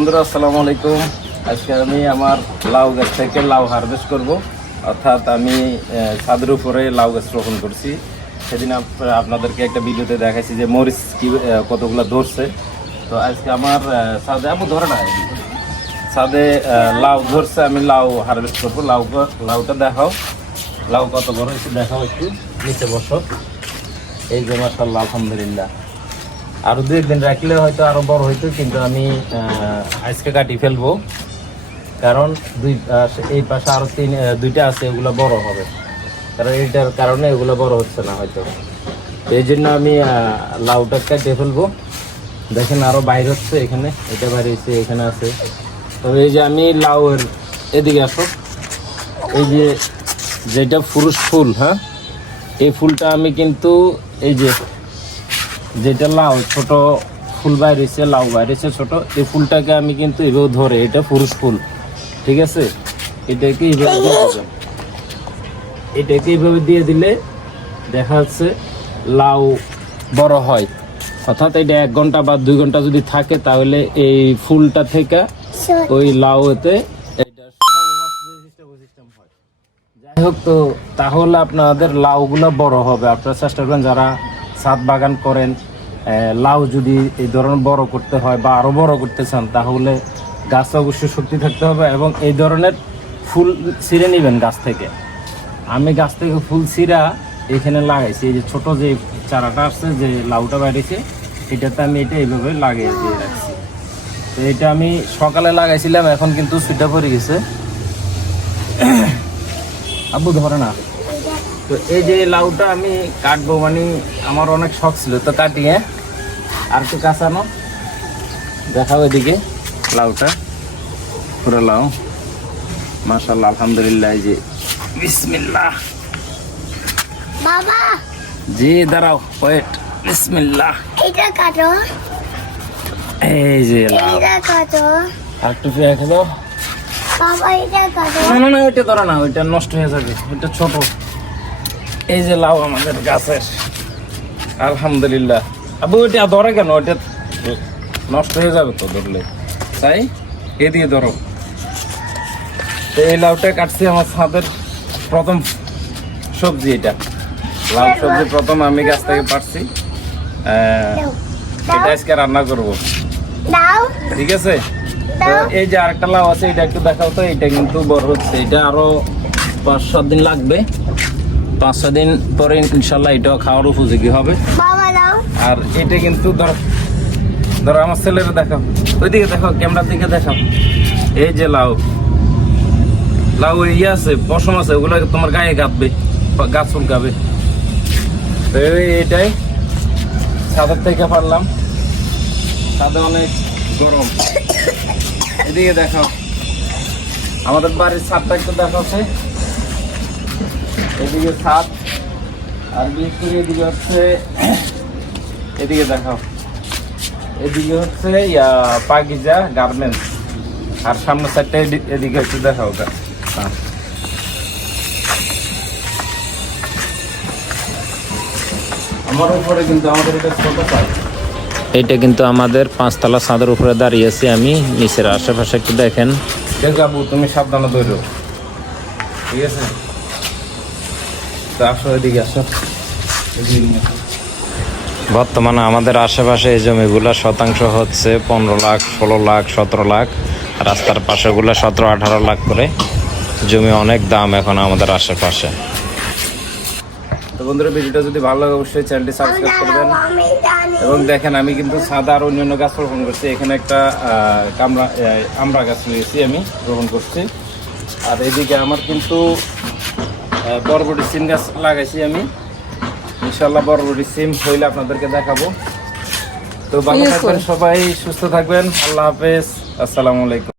বন্ধুরা, আসসালামু আলাইকুম। আজকে আমি আমার লাউ গাছ থেকে লাউ হারভেস্ট করব। অর্থাৎ আমি ছাদের উপরে লাউ গাছ রোপণ করছি। সেদিন আপনাদেরকে একটা ভিডিওতে দেখাইছি যে মরিচ কি কতগুলো ধরছে। তো আজকে আমার ছাদে আপু ধরে না ছাদে লাউ ধরছে, আমি লাউ হারভেস্ট করব। লাউ লাউটা দেখাও। লাউ কত বড় হয়েছে দেখাও একটু। নিচে বসো। এই যে মাসাল্লাহ আলহামদুলিল্লাহ। আরও দু একদিন রাখলে হয়তো আরও বড় হইতো, কিন্তু আমি আজকে কাটি ফেলব। কারণ দুই এই পাশে আরও তিন দুইটা আছে, এগুলো বড় হবে। কারণ এইটার কারণে এগুলো বড় হচ্ছে না হয়তো। এই জন্য আমি লাউটা কেটে ফেলব। দেখেন আরও বাইর হচ্ছে এখানে, এটা বাইরে হচ্ছে এখানে আছে। তবে এই যে আমি লাউয়ের এদিকে আসো। এই যে যেটা পুরুষ ফুল হ্যাঁ? এই ফুলটা আমি কিন্তু, এই যে যেটা লাউ ছোট ফুল বাইরেছে লাউ বাইরেছে ছোট এই ফুলটাকে আমি কিন্তু এভাবে ধরে এটা পুরুষ ফুল ঠিক আছে? এটাকে এইভাবে এটাকে এইভাবে দিয়ে দিলে দেখা যাচ্ছে লাউ বড় হয়। অর্থাৎ এটা এক ঘণ্টা বা দুই ঘণ্টা যদি থাকে তাহলে এই ফুলটা থেকে ওই লাউ এতে এটা সিস্টেম হয়। যাই হোক তো তাহলে আপনাদের লাউগুলো বড় হবে। আপনারা চেষ্টা করবেন যারা ছাদ বাগান করেন লাউ যদি এই ধরনের বড় করতে হয় বা আরও বড় করতে চান, তাহলে গাছ অবশ্যই শক্তি থাকতে হবে এবং এই ধরনের ফুল ছিঁড়ে নেবেন গাছ থেকে। আমি গাছ থেকে ফুল ছিঁড়া এখানে লাগাইছি। এই যে ছোট যে চারাটা আসছে, যে লাউটা বাইরেছে এটাতে আমি এটা এইভাবে লাগিয়ে দিয়ে রাখছি। তো এটা আমি সকালে লাগাইছিলাম, এখন কিন্তু সুইটা পড়ে গেছে। আব্বু ধরে না। তো এই যে লাউটা আমি কাটবো মানে আমার অনেক শখ ছিল তো কাটি হ্যাঁ? আর একটু কাঁচানো দেখাও এদিকে লাউটা। পুরো লাউ। মাশাল্লাহ আলহামদুলিল্লাহ এই যে। বিসমিল্লাহ। বাবা! জি দাঁড়াও ওয়েট বিসমিল্লাহ। এটা কাটো। এই যে লাউ। এটা কাটো। আর একটু রেখে দাও বাবা এটা কাটো। না না না ওইটা ধরো না ওইটা নষ্ট হয়ে যাবে ওইটা ছোট। এই যে লাউ আমাদের গাছের। আলহামদুলিল্লাহ। আবু ওইটা ধরে কেন? ওইটা নষ্ট হয়ে যাবে তো ধরলে। তাই? এদিকে ধরো। তো এই লাউটা কাটছি আমার ছাদের প্রথম সবজি এটা। লাউ সবজি প্রথম আমি গাছ থেকে পারছি আহ, এটা আজকে রান্না করব। ঠিক আছে? তো এই যে আরেকটা লাউ আছে এটা একটু দেখাও তো এটা কিন্তু বড় হচ্ছে। এটা আরও পাঁচ সাত দিন লাগবে। পাঁচ ছ দিন পরে ইনশাল্লাহ এটাও খাওয়ার উপযোগী হবে। আর এটা কিন্তু ধর ধরো আমার ছেলেরা দেখাও। ওইদিকে দেখাও ক্যামেরার দিকে দেখাও। এই যে লাউ। লাউ ইয়ে আছে পশম আছে ওগুলো তোমার গায়ে গাঁথবে গাছ ফুলকাবে। এটাই। ছাদের থেকে পারলাম। ছাদে অনেক গরম। এদিকে দেখাও। আমাদের বাড়ির ছাদটা একটু দেখাচ্ছে এদিকে ছাদ আর বিশেষ করে এদিকে হচ্ছে এদিকে দেখাও। এদিকে হচ্ছে ইয়া পাকিজা গার্মেন্টস আর সামনে সাইডটা এদি- এদিকে একটু দেখাও হ্যাঁ। আমার উপরে কিন্তু আমাদের এটা ছোট পাই এটা কিন্তু আমাদের পাঁচতলা ছাদের উপরে দাঁড়িয়ে আছি আমি। নিচের আশেপাশে একটু দেখেন। দেখো তুমি সাবধানে ধরো। ঠিক আছে? আসো এদিকে আসো। বর্তমানে আমাদের আশেপাশে এই জমিগুলো শতাংশ হচ্ছে পনেরো লাখ ষোলো লাখ সতেরো লাখ। রাস্তার পাশেগুলো সতেরো আঠারো লাখ করে জমি অনেক দাম এখন আমাদের আশেপাশে। তো বন্ধুরা ভিডিওটা যদি ভালো লাগে অবশ্যই চ্যানেলটি সাবস্ক্রাইব করবেন এবং দেখেন আমি কিন্তু সাদা আর অন্যান্য গাছ রোপণ করছি। এখানে একটা আহ, আমড়া গাছ নিয়েছি আমি রোপণ করছি। আর এদিকে আমার কিন্তু বরবটি সিম গাছ লাগাইছি আমি। ইনশাল্লাহ বরবটি সিম হইলে আপনাদেরকে দেখাবো। তো ভালো থাকবেন সবাই সুস্থ থাকবেন। আল্লাহ হাফেজ। আসসালামু আলাইকুম।